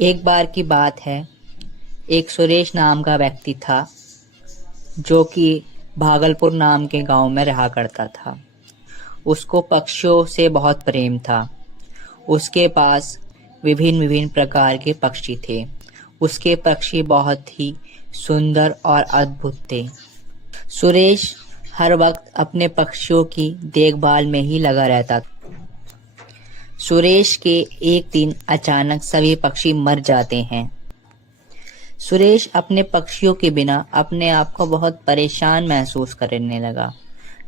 एक बार की बात है, एक सुरेश नाम का व्यक्ति था जो कि भागलपुर नाम के गांव में रहा करता था। उसको पक्षियों से बहुत प्रेम था। उसके पास विभिन्न विभिन्न प्रकार के पक्षी थे। उसके पक्षी बहुत ही सुंदर और अद्भुत थे। सुरेश हर वक्त अपने पक्षियों की देखभाल में ही लगा रहता था। सुरेश के एक दिन अचानक सभी पक्षी मर जाते हैं। सुरेश अपने पक्षियों के बिना अपने आप को बहुत परेशान महसूस करने लगा।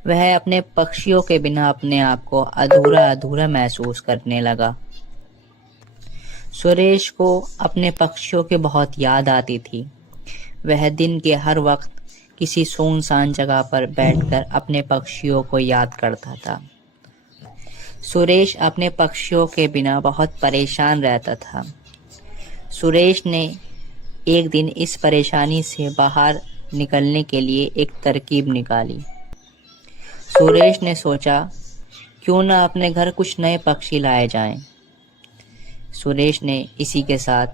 वह अपने पक्षियों के बिना अपने आप को अधूरा अधूरा महसूस करने लगा। सुरेश को अपने पक्षियों की बहुत याद आती थी। वह दिन के हर वक्त किसी सुनसान जगह पर बैठकर अपने पक्षियों को याद करता था। सुरेश अपने पक्षियों के बिना बहुत परेशान रहता था। सुरेश ने एक दिन इस परेशानी से बाहर निकलने के लिए एक तरकीब निकाली। सुरेश ने सोचा, क्यों ना अपने घर कुछ नए पक्षी लाए जाएं। सुरेश ने इसी के साथ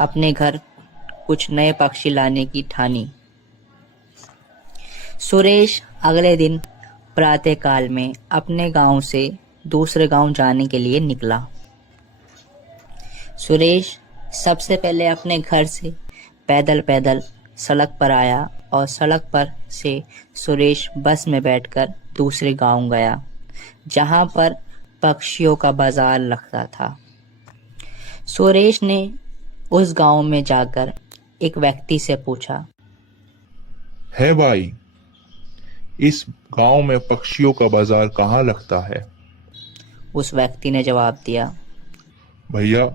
अपने घर कुछ नए पक्षी लाने की ठानी। सुरेश अगले दिन प्रातःकाल में अपने गांव से दूसरे गांव जाने के लिए निकला। सुरेश सबसे पहले अपने घर से पैदल पैदल सड़क पर आया और सड़क पर से सुरेश बस में बैठकर दूसरे गांव गया, जहां पर पक्षियों का बाजार लगता था। सुरेश ने उस गांव में जाकर एक व्यक्ति से पूछा, है भाई, इस गांव में पक्षियों का बाजार कहाँ लगता है? उस व्यक्ति ने जवाब दिया, भैया,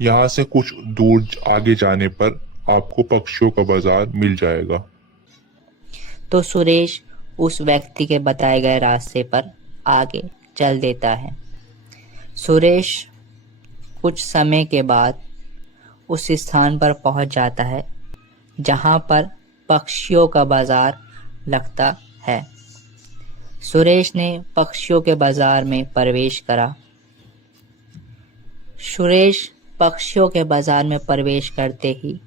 यहाँ से कुछ दूर आगे जाने पर आपको पक्षियों का बाजार मिल जाएगा। तो सुरेश उस व्यक्ति के बताए गए रास्ते पर आगे चल देता है। सुरेश कुछ समय के बाद उस स्थान पर पहुंच जाता है जहां पर पक्षियों का बाजार लगता है। सुरेश ने पक्षियों के बाजार में प्रवेश करा। सुरेश पक्षियों के बाजार में प्रवेश करते ही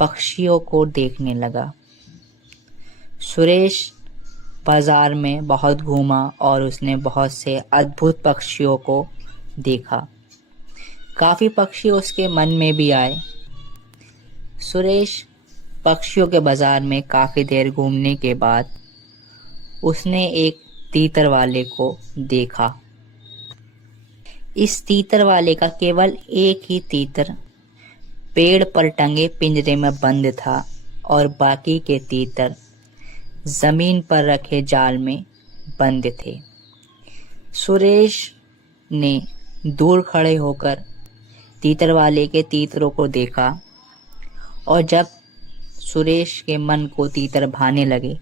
पक्षियों को देखने लगा। सुरेश बाजार में बहुत घूमा और उसने बहुत से अद्भुत पक्षियों को देखा। काफी पक्षी उसके मन में भी आए। सुरेश पक्षियों के बाजार में काफी देर घूमने के बाद उसने एक तीतर वाले को देखा। इस तीतर वाले का केवल एक ही तीतर पेड़ पर टंगे पिंजरे में बंद था और बाकी के तीतर जमीन पर रखे जाल में बंद थे। सुरेश ने दूर खड़े होकर तीतर वाले के तीतरों को देखा और जब सुरेश के मन को तीतर भाने लगे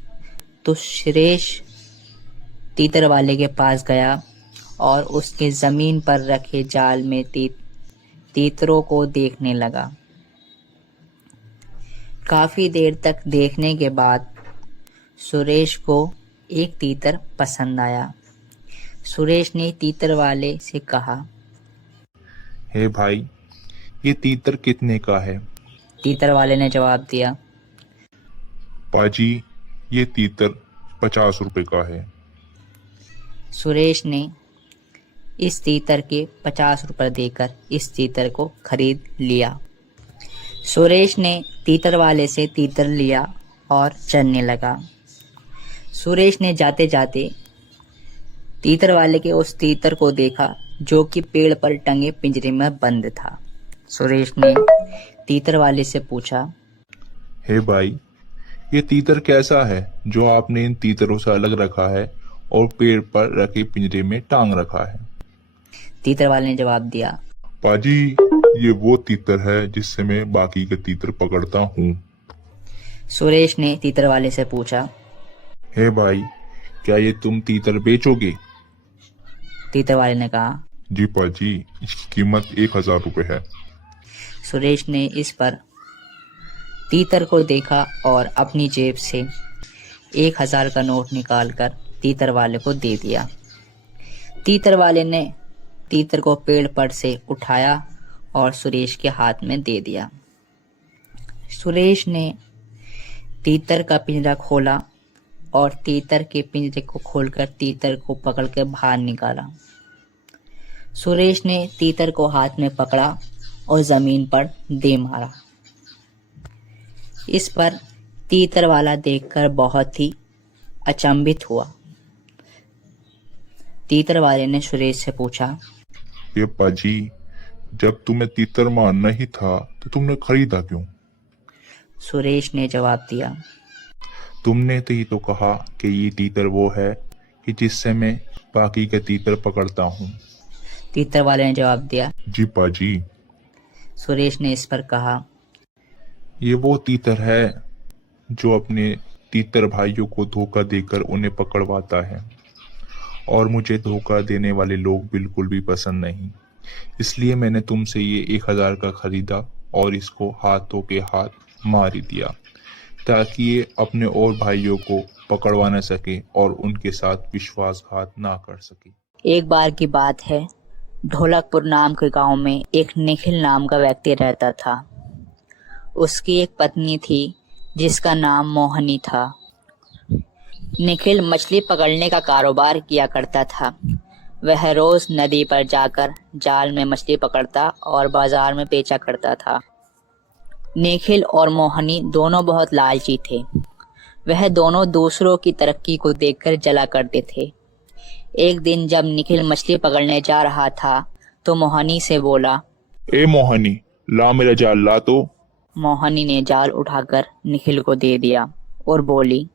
तो सुरेश तीतर वाले के पास गया और उसके जमीन पर रखे जाल में तीतरों को देखने लगा। काफी देर तक देखने के बाद सुरेश को एक तीतर पसंद आया। सुरेश ने तीतर वाले से कहा, हे भाई, ये तीतर कितने का है? तीतर वाले ने जवाब दिया, पाजी, ये तीतर 50 रुपए का है। सुरेश ने इस तीतर के 50 रुपए देकर इस तीतर को खरीद लिया। सुरेश ने तीतर वाले से तीतर लिया और चलने लगा। सुरेश ने जाते जाते तीतर वाले के उस तीतर को देखा जो कि पेड़ पर टंगे पिंजरे में बंद था। सुरेश ने तीतर वाले से पूछा, हे भाई, ये तीतर कैसा है जो आपने इन तीतरों से अलग रखा है और पेड़ पर रखे पिंजरे में टांग रखा है? तीतर वाले ने जवाब दिया, पाजी, ये वो तीतर है जिससे मैं बाकी के तीतर पकड़ता हूँ। सुरेश ने तीतर वाले से पूछा, हे भाई, क्या ये तुम तीतर बेचोगे? तीतर वाले ने कहा, जी पाजी, इसकी कीमत 1000 रुपए है। सुरेश ने इस पर तीतर को देखा और अपनी जेब से 1000 का नोट निकालकर तीतर वाले को दे दिया। तीतर वाले ने तीतर को पेड़ पर से उठाया और सुरेश के हाथ में दे दिया। सुरेश ने तीतर का पिंजरा खोला और तीतर के पिंजरे को खोलकर तीतर को पकड़ के बाहर निकाला। सुरेश ने तीतर को हाथ में पकड़ा और जमीन पर दे मारा। इस पर तीतर वाला देखकर बहुत ही अचंभित हुआ। तीतर वाले ने सुरेश से पूछा, ये पाजी, जब तुम्हें तीतर मारना ही था तो तुमने खरीदा क्यों? सुरेश ने जवाब दिया, तुमने तो ही तो कहा कि ये तीतर वो है कि जिससे मैं बाकी के तीतर पकड़ता हूँ। तीतर वाले ने जवाब दिया। जी पाजी। सुरेश ने इस पर कहा, ये वो तीतर है जो अपने तीतर भाइयों को धोखा देकर उन्हें पकड़वाता है, और मुझे धोखा देने वाले लोग बिल्कुल भी पसंद नहीं। इसलिए मैंने तुमसे ये 1000 का खरीदा और इसको हाथों के हाथ मार ही दिया, ताकि ये अपने और भाइयों को पकड़वा न सके और उनके साथ विश्वासघात ना कर सके। एक बार की बात है, ढोलकपुर नाम के गांव में एक निखिल नाम का व्यक्ति रहता था। उसकी एक पत्नी थी जिसका नाम मोहनी था। निखिल मछली पकड़ने का कारोबार किया करता था। वह रोज नदी पर जाकर जाल में मछली पकड़ता और बाजार में बेचा करता था। निखिल और मोहनी दोनों बहुत लालची थे। वह दोनों दूसरों की तरक्की को देखकर जला करते थे। एक दिन जब निखिल मछली पकड़ने जा रहा था तो मोहनी से बोला, ए मोहनी, ला मेरा जाल ला तो। मोहनी ने जाल उठाकर निखिल को दे दिया और बोली,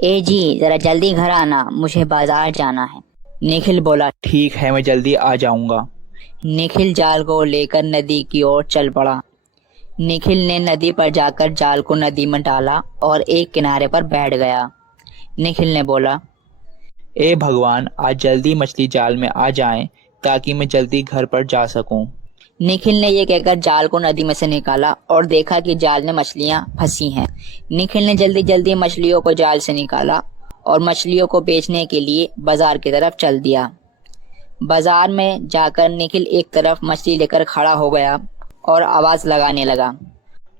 ए जी, जरा जल्दी घर आना, मुझे बाजार जाना है। निखिल बोला, ठीक है, मैं जल्दी आ जाऊंगा। निखिल जाल को लेकर नदी की ओर चल पड़ा। निखिल ने नदी पर जाकर जाल को नदी में डाला और एक किनारे पर बैठ गया। निखिल ने बोला, ए भगवान, आज जल्दी मछली जाल में आ जाएं ताकि मैं जल्दी घर पर जा सकूं। निखिल ने ये कहकर जाल को नदी में से निकाला और देखा कि जाल में मछलियां फंसी हैं। निखिल ने जल्दी जल्दी मछलियों को जाल से निकाला और मछलियों को बेचने के लिए बाजार की तरफ चल दिया। बाजार में जाकर निखिल एक तरफ मछली लेकर खड़ा हो गया और आवाज लगाने लगा,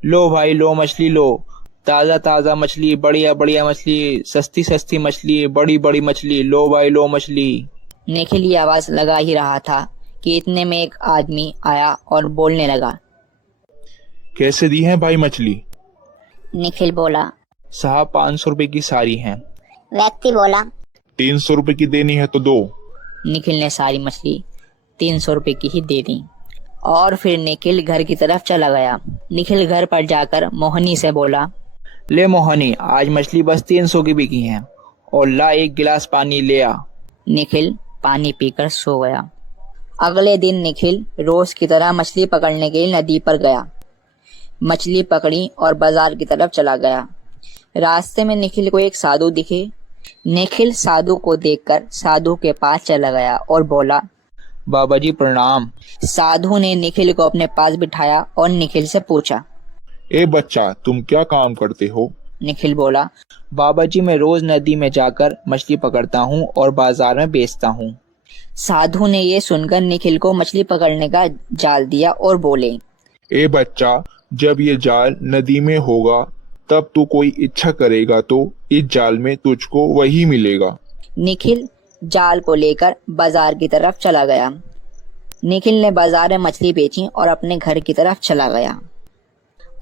लो भाई, लो मछली लो, ताजा ताजा मछली, बढ़िया बढ़िया मछली, सस्ती सस्ती मछली, बड़ी बड़ी मछली, लो भाई लो मछली। निखिल ये आवाज लगा ही रहा था कि इतने में एक आदमी आया और बोलने लगा, कैसे दी है भाई मछली? निखिल बोला, साहब 500 रुपए की सारी हैं। व्यक्ति बोला, 300 रुपए की देनी है तो दो। निखिल ने सारी मछली 300 रुपए की ही दे दी और फिर निखिल घर की तरफ चला गया। निखिल घर पर जाकर मोहनी से बोला, ले मोहनी, आज मछली बस 300 की बिकी है, और ला एक गिलास पानी ले आ। निखिल पानी पीकर सो गया। अगले दिन निखिल रोज की तरह मछली पकड़ने के लिए नदी पर गया। मछली पकड़ी और बाजार की तरफ चला गया। रास्ते में निखिल को एक साधु दिखे। निखिल साधु को देखकर साधु के पास चला गया और बोला, बाबा जी प्रणाम। साधु ने निखिल को अपने पास बिठाया और निखिल से पूछा, ए बच्चा, तुम क्या काम करते हो? निखिल बोला, बाबा जी, मैं रोज नदी में जाकर मछली पकड़ता हूँ और बाजार में बेचता हूँ। साधु ने ये सुनकर निखिल को मछली पकड़ने का जाल दिया और बोले, ए बच्चा, जब ये जाल नदी में होगा तब तू कोई इच्छा करेगा तो इस जाल में तुझको वही मिलेगा। निखिल जाल को लेकर बाजार की तरफ चला गया। निखिल ने बाजार में मछली बेची और अपने घर की तरफ चला गया।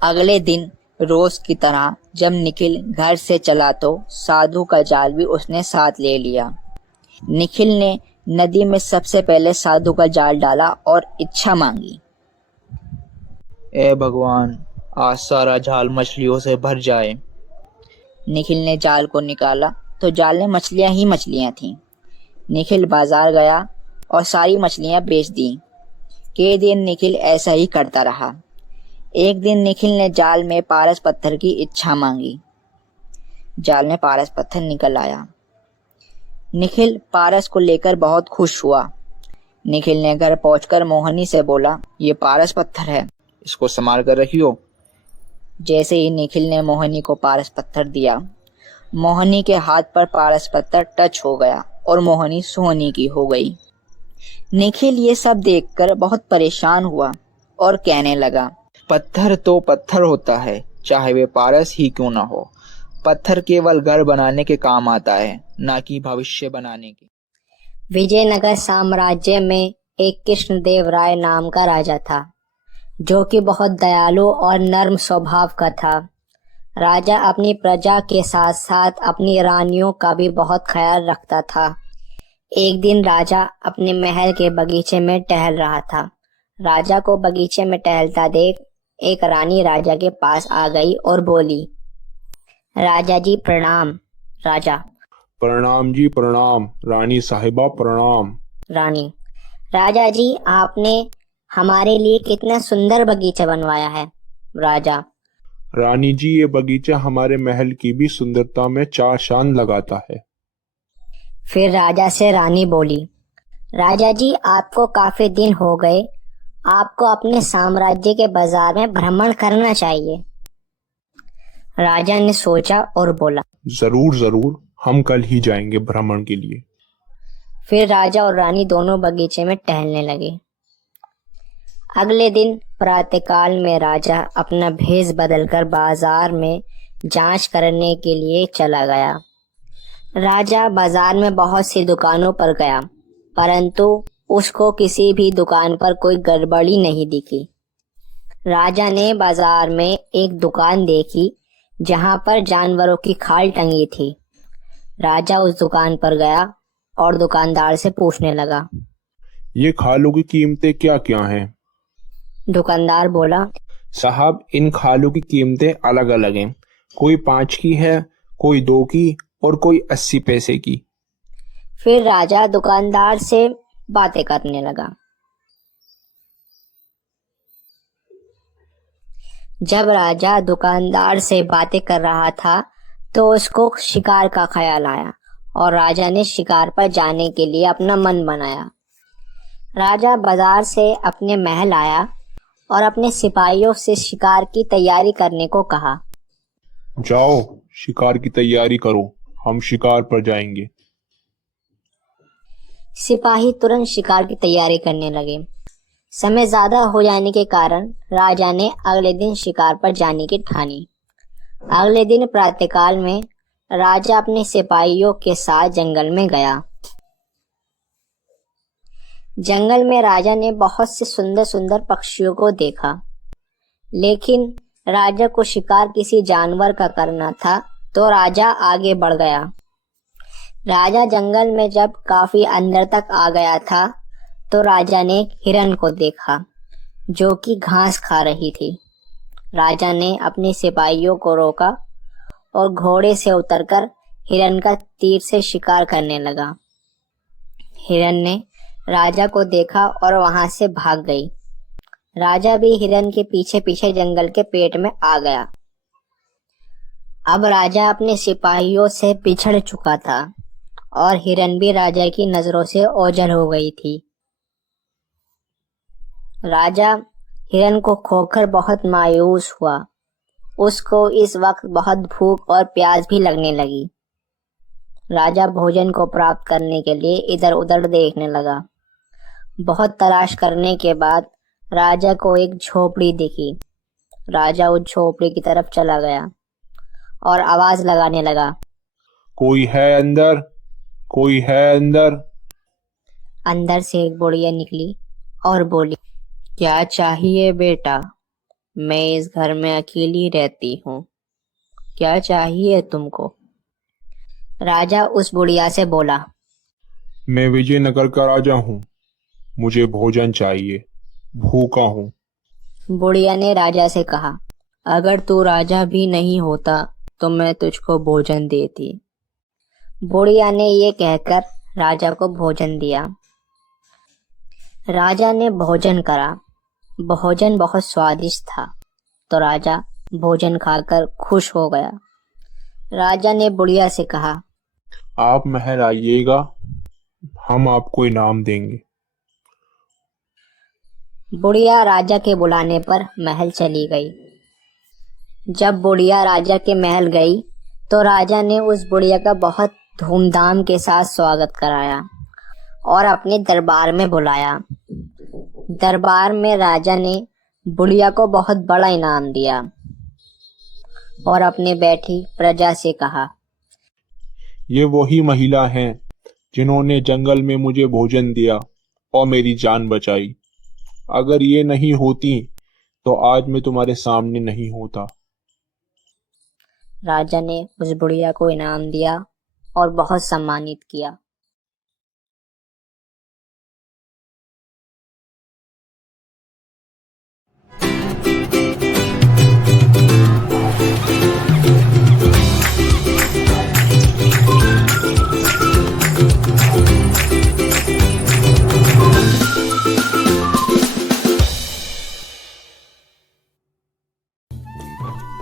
अगले दिन रोज की तरह जब निखिल घर से चला तो साधु का जाल भी उसने साथ ले लिया। निखिल ने नदी में सबसे पहले साधु का जाल डाला और इच्छा मांगी, ए भगवान, आज सारा जाल मछलियों से भर जाए। निखिल ने जाल को निकाला तो जाल में मछलियां ही मछलियां थीं। निखिल बाजार गया और सारी मछलियां बेच दी। कई दिन निखिल ऐसा ही करता रहा। एक दिन निखिल ने जाल में पारस पत्थर की इच्छा मांगी। जाल में पारस पत्थर निकल आया। निखिल पारस को लेकर बहुत खुश हुआ। निखिल ने घर पहुंचकर मोहनी से बोला, ये पारस पत्थर है, इसको संभाल कर रखियो। जैसे ही निखिल ने मोहनी को पारस पत्थर दिया, मोहनी के हाथ पर पारस पत्थर टच हो गया और मोहनी सोने की हो गई। निखिल ये सब देखकर बहुत परेशान हुआ और कहने लगा, पत्थर तो पत्थर होता है, चाहे वे पारस ही क्यों ना हो। पत्थर केवल घर बनाने के काम आता है, ना कि भविष्य बनाने के। विजयनगर साम्राज्य में एक कृष्णदेव राय नाम का राजा था, जो कि बहुत दयालु और नर्म स्वभाव का था। राजा अपनी प्रजा के साथ साथ अपनी रानियों का भी बहुत ख्याल रखता था। एक दिन राजा अपने महल के बगीचे में टहल रहा था। राजा को बगीचे में टहलता देख एक रानी राजा के पास आ गई और बोली, राजा जी प्रणाम। राजा, प्रणाम जी प्रणाम, रानी साहिबा प्रणाम। रानी, राजा जी आपने हमारे लिए कितना सुंदर बगीचा बनवाया है। राजा, रानी जी ये बगीचा हमारे महल की भी सुंदरता में चार चांद लगाता है। फिर राजा से रानी बोली, राजा जी आपको काफी दिन हो गए, आपको अपने साम्राज्य के बाजार में भ्रमण करना चाहिए। राजा ने सोचा और बोला, जरूर जरूर, हम कल ही जाएंगे भ्रमण के लिए। फिर राजा और रानी दोनों बगीचे में टहलने लगे। अगले दिन प्रातःकाल में राजा अपना भेष बदलकर बाजार में जांच करने के लिए चला गया। राजा बाजार में बहुत सी दुकानों पर गया, परंतु उसको किसी भी दुकान पर कोई गड़बड़ी नहीं दिखी। राजा ने बाजार में एक दुकान देखी जहां पर जानवरों की खाल टंगी थी। राजा उस दुकान पर गया और दुकानदार से पूछने लगा, ये खालों की कीमतें क्या क्या हैं? दुकानदार बोला, साहब इन खालों की कीमतें अलग अलग हैं, कोई 5 की है, कोई 2 की और कोई 80 पैसे की। फिर राजा दुकानदार से बातें करने लगा। जब राजा दुकानदार से बातें कर रहा था तो उसको शिकार का ख्याल आया और राजा ने शिकार पर जाने के लिए अपना मन बनाया। राजा बाजार से अपने महल आया और अपने सिपाहियों से शिकार की तैयारी करने को कहा। जाओ शिकार की तैयारी करो, हम शिकार पर जाएंगे। सिपाही तुरंत शिकार की तैयारी करने लगे। समय ज्यादा हो जाने के कारण राजा ने अगले दिन शिकार पर जाने की ठानी। अगले दिन प्रातःकाल में राजा अपने सिपाहियों के साथ जंगल में गया। जंगल में राजा ने बहुत से सुंदर सुंदर पक्षियों को देखा, लेकिन राजा को शिकार किसी जानवर का करना था तो राजा आगे बढ़ गया। राजा जंगल में जब काफी अंदर तक आ गया था तो राजा ने एक हिरन को देखा जो कि घास खा रही थी। राजा ने अपने सिपाहियों को रोका और घोड़े से उतरकर हिरन का तीर से शिकार करने लगा। हिरन ने राजा को देखा और वहां से भाग गई। राजा भी हिरन के पीछे पीछे जंगल के पेट में आ गया। अब राजा अपने सिपाहियों से पिछड़ चुका था और हिरन भी राजा की नजरों से ओझल हो गई थी। राजा हिरन को खोकर बहुत मायूस हुआ। उसको इस वक्त बहुत भूख और प्यास भी लगने लगी। राजा भोजन को प्राप्त करने के लिए इधर उधर देखने लगा। बहुत तलाश करने के बाद राजा को एक झोपड़ी दिखी। राजा उस झोपड़ी की तरफ चला गया और आवाज लगाने लगा, कोई है अंदर, कोई है अंदर। अंदर से एक बुढ़िया निकली और बोली, क्या चाहिए बेटा? मैं इस घर में अकेली रहती हूँ, क्या चाहिए तुमको? राजा उस बुढ़िया से बोला, मैं विजयनगर का राजा हूँ, मुझे भोजन चाहिए, भूखा हूँ। बुढ़िया ने राजा से कहा, अगर तू राजा भी नहीं होता तो मैं तुझको भोजन देती। बुढ़िया ने ये कहकर राजा को भोजन दिया। राजा ने भोजन करा। भोजन बहुत स्वादिष्ट था तो राजा भोजन खाकर खुश हो गया। राजा ने बुढ़िया से कहा, आप महल आइएगा, हम आपको इनाम देंगे। बुढ़िया राजा के बुलाने पर महल चली गई। जब बुढ़िया राजा के महल गई तो राजा ने उस बुढ़िया का बहुत धूमधाम के साथ स्वागत कराया और अपने दरबार में बुलाया। दरबार में राजा ने बुढ़िया को बहुत बड़ा इनाम दिया और अपने बैठी प्रजा से कहा, ये वही महिला हैं जिन्होंने जंगल में मुझे भोजन दिया और मेरी जान बचाई। अगर ये नहीं होती तो आज मैं तुम्हारे सामने नहीं होता। राजा ने उस बुढ़िया को इनाम दिया और बहुत सम्मानित किया।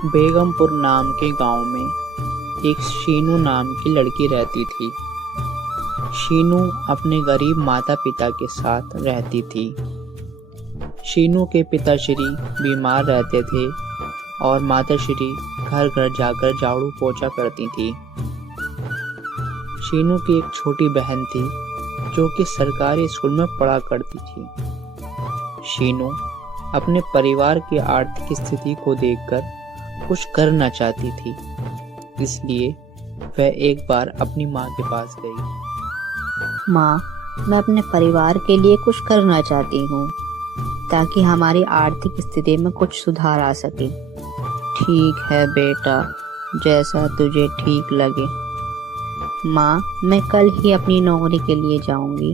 बेगमपुर नाम के गांव में एक शीनू नाम की लड़की रहती थी। शीनू अपने गरीब माता पिता के साथ रहती थी। शीनू के पिताश्री बीमार रहते थे और माताश्री घर घर जाकर झाड़ू पोछा करती थी। शीनू की एक छोटी बहन थी जो कि सरकारी स्कूल में पढ़ा करती थी। शीनू अपने परिवार की आर्थिक स्थिति को देखकर कुछ करना चाहती थी, इसलिए वह एक बार अपनी माँ के पास गई। माँ, मैं अपने परिवार के लिए कुछ करना चाहती हूँ ताकि हमारी आर्थिक स्थिति में कुछ सुधार आ सके। ठीक है बेटा, जैसा तुझे ठीक लगे। माँ, मैं कल ही अपनी नौकरी के लिए जाऊंगी।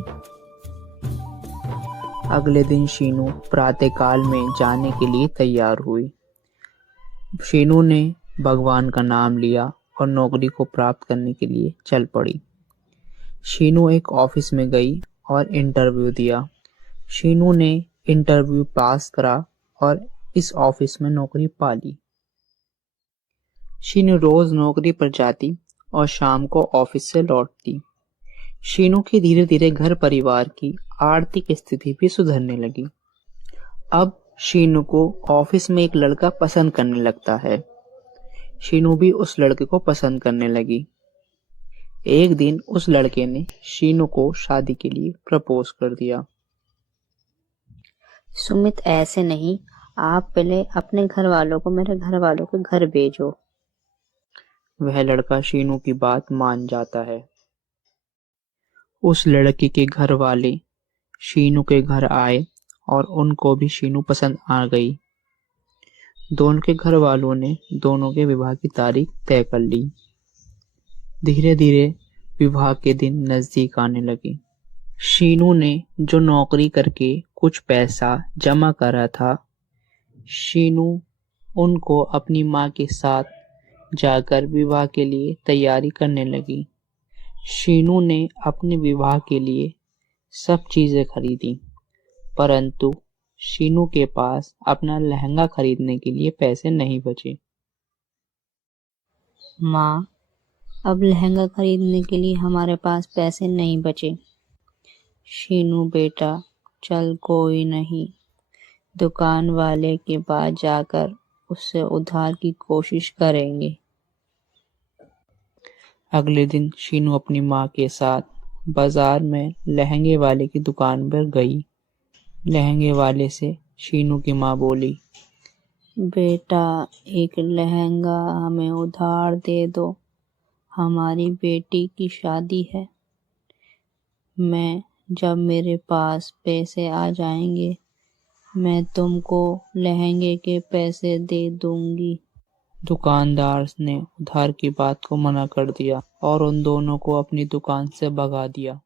अगले दिन शीनू प्रातःकाल में जाने के लिए तैयार हुई। शीनू ने भगवान का नाम लिया और नौकरी को प्राप्त करने के लिए चल पड़ी। शीनू एक ऑफिस में गई और इंटरव्यू दिया। शीनू ने इंटरव्यू पास करा और इस ऑफिस में नौकरी पा ली। शीनू रोज नौकरी पर जाती और शाम को ऑफिस से लौटती। शीनू की धीरे धीरे घर परिवार की आर्थिक स्थिति भी सुधरने लगी। अब शीनू को ऑफिस में एक लड़का पसंद करने लगता है। शीनू भी उस लड़के को पसंद करने लगी। एक दिन उस लड़के ने शीनू को शादी के लिए प्रपोज कर दिया। सुमित, ऐसे नहीं, आप पहले अपने घर वालों को मेरे घर वालों के घर भेजो। वह लड़का शीनू की बात मान जाता है। उस लड़के के घर वाले शीनू के घर आए और उनको भी शीनू पसंद आ गई। दोनों के घर वालों ने दोनों के विवाह की तारीख तय कर ली। धीरे धीरे विवाह के दिन नजदीक आने लगे। शीनू ने जो नौकरी करके कुछ पैसा जमा करा था, शीनू उनको अपनी माँ के साथ जाकर विवाह के लिए तैयारी करने लगी। शीनू ने अपने विवाह के लिए सब चीजें खरीदी, परंतु शीनू के पास अपना लहंगा खरीदने के लिए पैसे नहीं बचे। माँ, अब लहंगा खरीदने के लिए हमारे पास पैसे नहीं बचे। शीनू बेटा, चल कोई नहीं, दुकान वाले के पास जाकर उससे उधार की कोशिश करेंगे। अगले दिन शीनू अपनी माँ के साथ बाजार में लहंगे वाले की दुकान पर गई। लहंगे वाले से शीनू की माँ बोली, बेटा, एक लहंगा हमें उधार दे दो, हमारी बेटी की शादी है। जब मेरे पास पैसे आ जाएंगे, मैं तुमको लहंगे के पैसे दे दूंगी। दुकानदार ने उधार की बात को मना कर दिया और उन दोनों को अपनी दुकान से भगा दिया।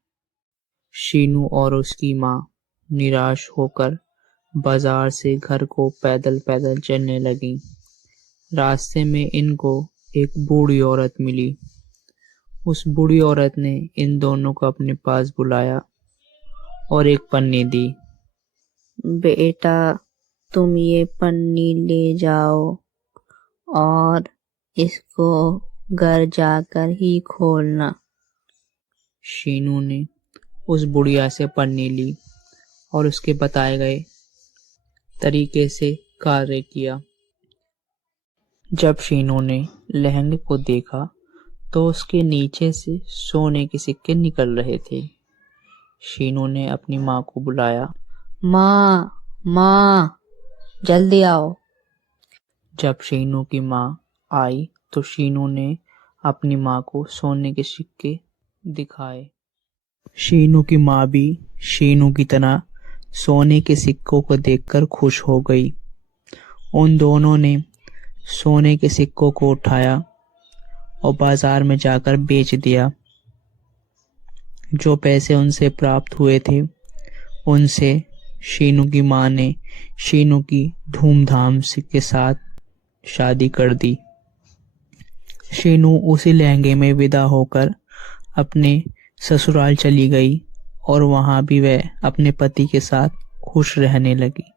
शीनू और उसकी माँ निराश होकर बाजार से घर को पैदल पैदल चलने लगी। रास्ते में इनको एक बूढ़ी औरत मिली। उस बूढ़ी औरत ने इन दोनों को अपने पास बुलाया और एक पन्नी दी। बेटा, तुम ये पन्नी ले जाओ और इसको घर जाकर ही खोलना। शीनू ने उस बुढ़िया से पन्नी ली और उसके बताए गए तरीके से कार्य किया। जब शीनू ने लहंगे को देखा तो उसके नीचे से सोने के सिक्के निकल रहे थे। शीनू ने अपनी माँ को बुलाया। माँ, माँ, जल्दी आओ। जब शीनू की माँ आई तो शीनू ने अपनी माँ को सोने के सिक्के दिखाए। शीनू की माँ भी शीनू की तरह सोने के सिक्कों को देखकर खुश हो गई। उन दोनों ने सोने के सिक्कों को उठाया और बाजार में जाकर बेच दिया। जो पैसे उनसे प्राप्त हुए थे उनसे शीनू की माँ ने शीनू की धूमधाम के साथ शादी कर दी। शीनू उसी लहंगे में विदा होकर अपने ससुराल चली गई और वहां भी वह अपने पति के साथ खुश रहने लगी।